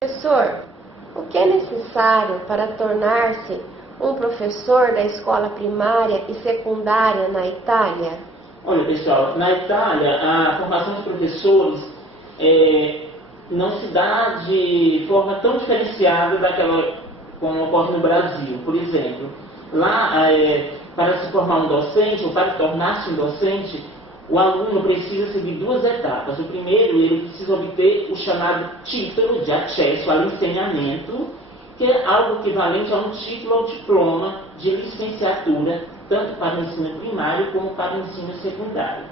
Professor, o que é necessário para tornar-se um professor da escola primária e secundária na Itália? Olha, pessoal, na Itália a formação de professores não se dá de forma tão diferenciada daquela como ocorre no Brasil. Por exemplo, lá para se formar um docente ou para tornar-se um docente, o aluno precisa seguir duas etapas. O primeiro, ele precisa obter o chamado título de acesso ao ensinamento, que é algo equivalente a um título ou diploma de licenciatura, tanto para o ensino primário como para o ensino secundário.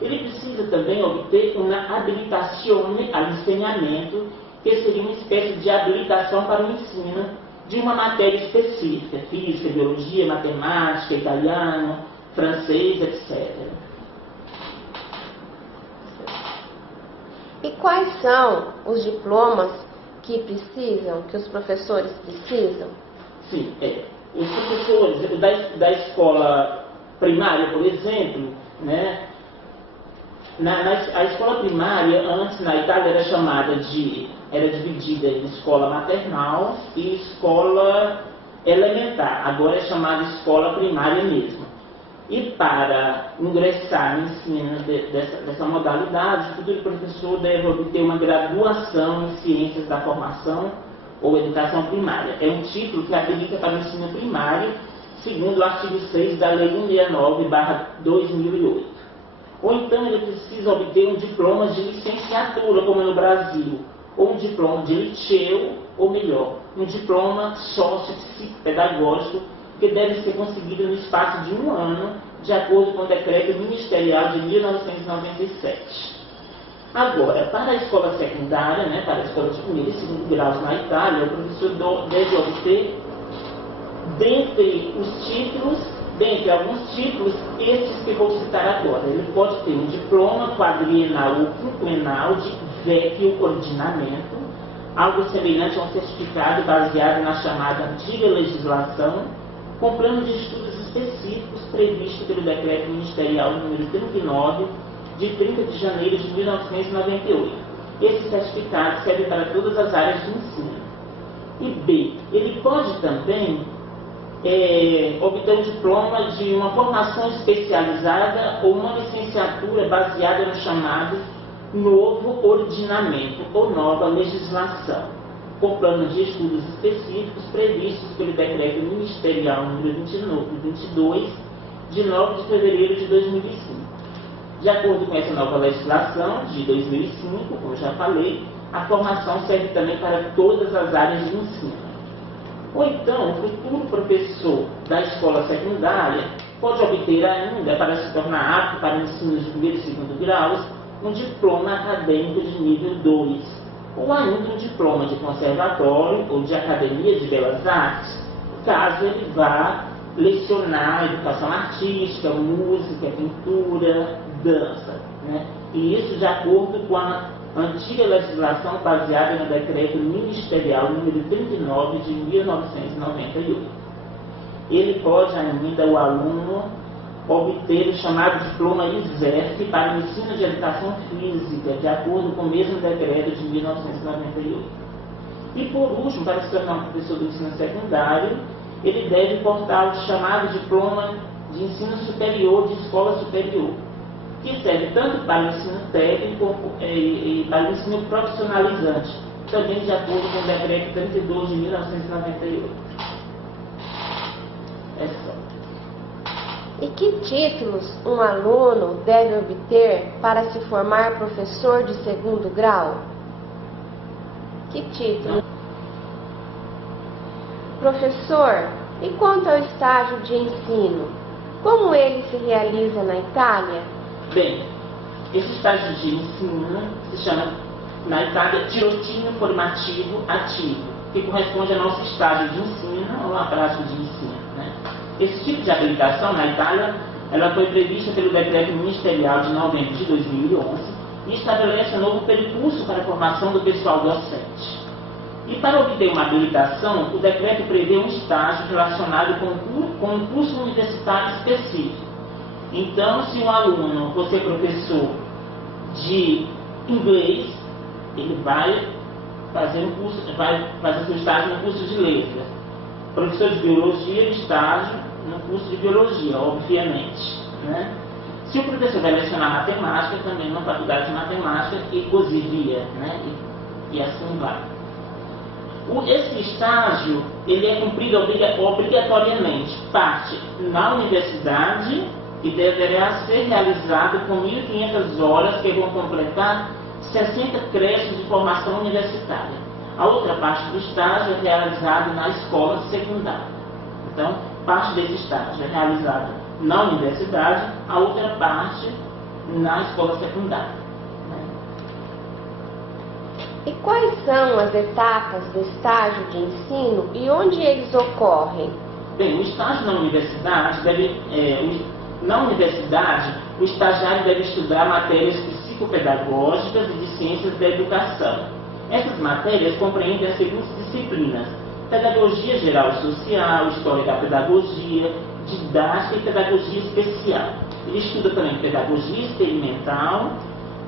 Ele precisa também obter uma habilitazione ao ensinamento, que seria uma espécie de habilitação para o ensino de uma matéria específica, física, biologia, matemática, italiano, francês, etc. E quais são os diplomas que os professores precisam? Sim, os professores da escola primária, por exemplo, né, a escola primária, antes na Itália era dividida em escola maternal e escola elementar, agora é chamada escola primária mesmo. E para ingressar no ensino dessa modalidade, o futuro professor deve obter uma graduação em ciências da formação ou educação primária. É um título que habilita para o ensino primário, segundo o artigo 6 da Lei 169/2008. Ou então ele precisa obter um diploma de licenciatura, como é no Brasil, ou um diploma de liceu, ou melhor, um diploma sócio-psicopedagógico, que deve ser conseguido no espaço de 1 ano, de acordo com o decreto ministerial de 1997. Agora, para a escola secundária, né, para a escola de primeiro e segundo graus na Itália, o professor deve obter, dentre alguns títulos, estes que vou citar agora. Ele pode ter um diploma quadrienal ou quinquenal de vecchio ordinamento, algo semelhante a um certificado baseado na chamada antiga legislação, com plano de estudos específicos previsto pelo Decreto Ministerial número 39, de 30 de janeiro de 1998. Esse certificado serve para todas as áreas de ensino. E B, ele pode também obter um diploma de uma formação especializada ou uma licenciatura baseada no chamado novo ordinamento ou nova legislação, com plano de estudos específicos previstos pelo Decreto Ministerial número 22, de 9 de fevereiro de 2005. De acordo com essa nova legislação de 2005, como já falei, a formação serve também para todas as áreas de ensino. Ou então, o futuro professor da escola secundária pode obter ainda, para se tornar apto para o ensino de primeiro e segundo graus, um diploma acadêmico de nível 2, ou ainda um diploma de conservatório ou de academia de belas artes, caso ele vá lecionar educação artística, música, pintura, dança, né? E isso de acordo com a antiga legislação baseada no Decreto Ministerial número 39 de 1998. Ele pode ainda, o aluno, obter o chamado diploma ISERF para o ensino de educação física, de acordo com o mesmo decreto de 1998. E por último, para se tornar um professor do ensino secundário, ele deve portar o chamado diploma de ensino superior de escola superior, que serve tanto para o ensino técnico e para o ensino profissionalizante, também de acordo com o decreto 32 de 1998. É só. E que títulos um aluno deve obter para se formar professor de segundo grau? Que título? Professor, e quanto ao estágio de ensino? Como ele se realiza na Itália? Bem, esse estágio de ensino se chama, na Itália, tirocinio formativo ativo, que corresponde ao nosso estágio de ensino ou a prática de ensino, né? Esse tipo de habilitação na Itália, ela foi prevista pelo Decreto Ministerial de novembro de 2011 e estabelece um novo percurso para a formação do pessoal docente. E para obter uma habilitação, o decreto prevê um estágio relacionado com um curso universitário específico. Então, se um aluno for ser professor de inglês, ele vai vai fazer seu estágio no curso de letras. Professor de biologia, estágio no curso de biologia, obviamente, né? Se o professor vai lecionar matemática, também na faculdade de matemática e cosiria, né? E assim vai. Esse estágio, ele é cumprido obrigatoriamente, parte na universidade e deverá ser realizado com 1.500 horas que vão completar 60 créditos de formação universitária. A outra parte do estágio é realizada na escola secundária. Então, parte desse estágio é realizada na universidade, a outra parte na escola secundária. E quais são as etapas do estágio de ensino e onde eles ocorrem? Bem, o estágio na universidade o estagiário deve estudar matérias psicopedagógicas e de ciências da educação. Essas matérias compreendem as seguintes disciplinas: pedagogia geral e social, história da pedagogia, didática e pedagogia especial. Ele estuda também pedagogia experimental,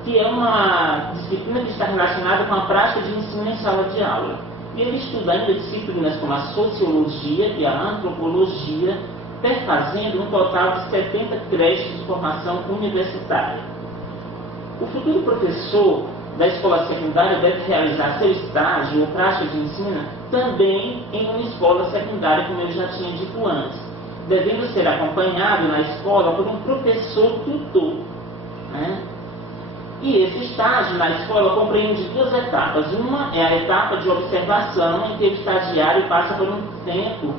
que é uma disciplina que está relacionada com a prática de ensino em sala de aula. E ele estuda ainda disciplinas como a sociologia e a antropologia, perfazendo um total de 70 créditos de formação universitária. O futuro professor da escola secundária deve realizar seu estágio ou prática de ensino também em uma escola secundária, como eu já tinha dito antes, devendo ser acompanhado na escola por um professor tutor, né? E esse estágio na escola compreende duas etapas. Uma é a etapa de observação, em que o estagiário passa um tempo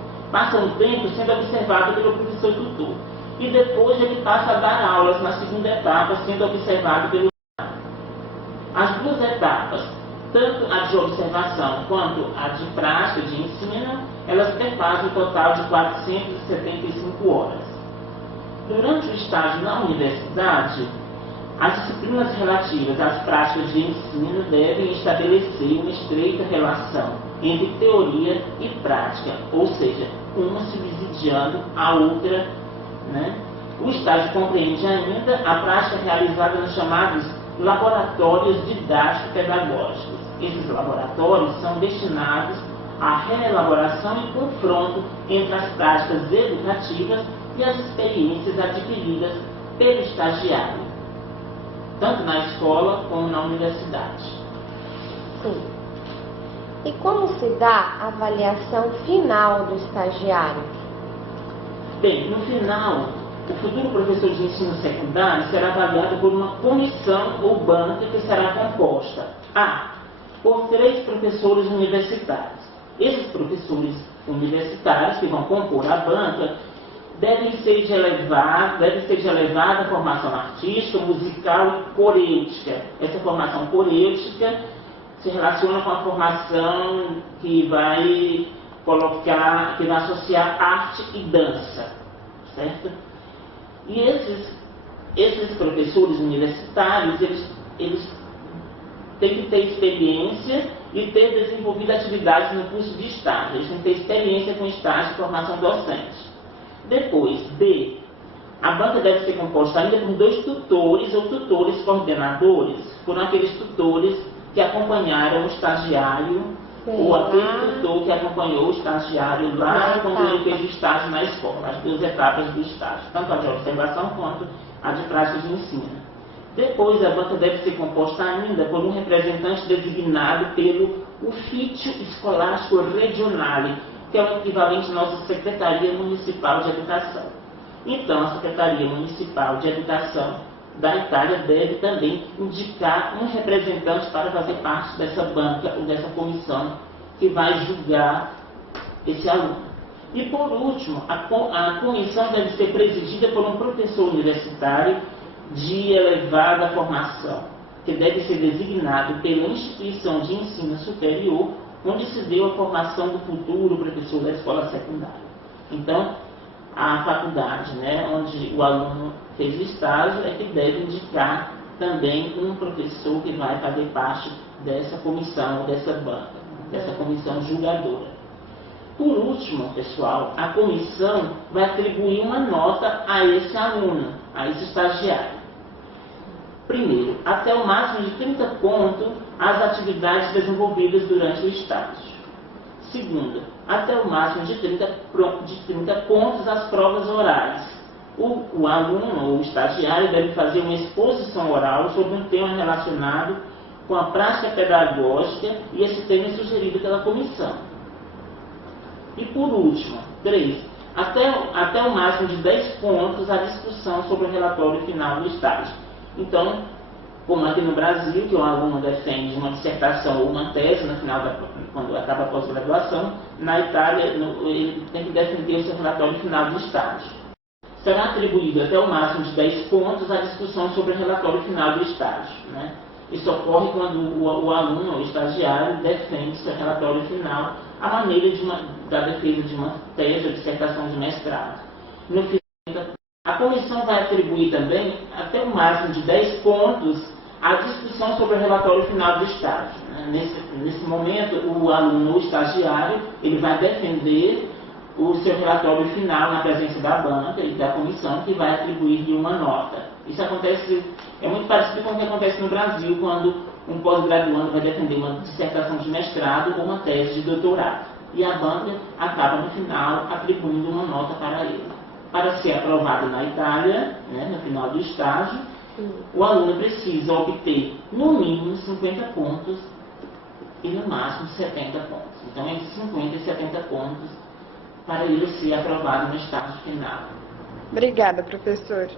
sendo observado pelo professor tutor. E depois ele passa a dar aulas na segunda etapa, sendo observado pelo tutor. As duas etapas, tanto a de observação quanto a de prática de ensino, elas perfazem um total de 475 horas. Durante o estágio na universidade, as disciplinas relativas às práticas de ensino devem estabelecer uma estreita relação entre teoria e prática, ou seja, uma subsidiando a outra, né? O estágio compreende ainda a prática realizada nos chamados laboratórios didático-pedagógicos. Esses laboratórios são destinados à reelaboração e confronto entre as práticas educativas e as experiências adquiridas pelo estagiário, tanto na escola como na universidade. Sim. E como se dá a avaliação final do estagiário? Bem, no final, o futuro professor de ensino secundário será avaliado por uma comissão ou banca que será composta por 3 professores universitários. Esses professores universitários que vão compor a banca deve ser de elevada formação artística, musical e corêutica. Essa formação corêutica se relaciona com a formação que vai associar arte e dança, certo? E esses professores universitários, eles têm que ter experiência e ter desenvolvido atividades no curso de estágio. Eles têm que ter experiência com estágio e formação docente. Depois, B, a banca deve ser composta ainda por 2 tutores ou tutores coordenadores. Foram aqueles tutores que acompanharam o estagiário, ou aquele tutor que acompanhou o estagiário lá quando ele fez o estágio na escola. As 2 etapas do estágio, tanto a de observação quanto a de prática de ensino. Depois, a banca deve ser composta ainda por um representante designado pelo Ufficio Scolastico Regionale, que é o equivalente à nossa Secretaria Municipal de Educação. Então, a Secretaria Municipal de Educação da Itália deve também indicar um representante para fazer parte dessa banca ou dessa comissão que vai julgar esse aluno. E, por último, a comissão deve ser presidida por um professor universitário de elevada formação, que deve ser designado pela instituição de ensino superior onde se deu a formação do futuro professor da escola secundária. Então, a faculdade, né, onde o aluno fez o estágio, é que deve indicar também um professor que vai fazer parte dessa comissão, dessa banca, dessa comissão julgadora. Por último, pessoal, a comissão vai atribuir uma nota a esse aluno, a esse estagiário. Primeiro, até o máximo de 30 pontos as atividades desenvolvidas durante o estágio. Segunda, até o máximo de 30 pontos às provas orais. O aluno ou o estagiário deve fazer uma exposição oral sobre um tema relacionado com a prática pedagógica e esse tema é sugerido pela comissão. E por último, 3. Até o máximo de 10 pontos a discussão sobre o relatório final do estágio. Então, como aqui no Brasil, que o aluno defende uma dissertação ou uma tese no final quando acaba a pós-graduação, na Itália ele tem que defender o seu relatório final do estágio. Será atribuído até o máximo de 10 pontos à discussão sobre o relatório final do estágio, né? Isso ocorre quando o aluno ou estagiário defende seu relatório final à maneira da defesa de uma tese ou dissertação de mestrado. No final, a comissão vai atribuir também até o máximo de 10 pontos à discussão sobre o relatório final do estágio, né? Nesse momento, o aluno ou estagiário ele vai defender o seu relatório final na presença da banca e da comissão, que vai atribuir-lhe uma nota. Isso é muito parecido com o que acontece no Brasil, quando um pós-graduando vai defender uma dissertação de mestrado ou uma tese de doutorado. E a banca acaba, no final, atribuindo uma nota para ele. Para ser aprovado na Itália, né, no final do estágio, o aluno precisa obter, no mínimo, 50 pontos e, no máximo, 70 pontos. Então, entre 50 e 70 pontos para ele ser aprovado no estágio final. Obrigada, professor.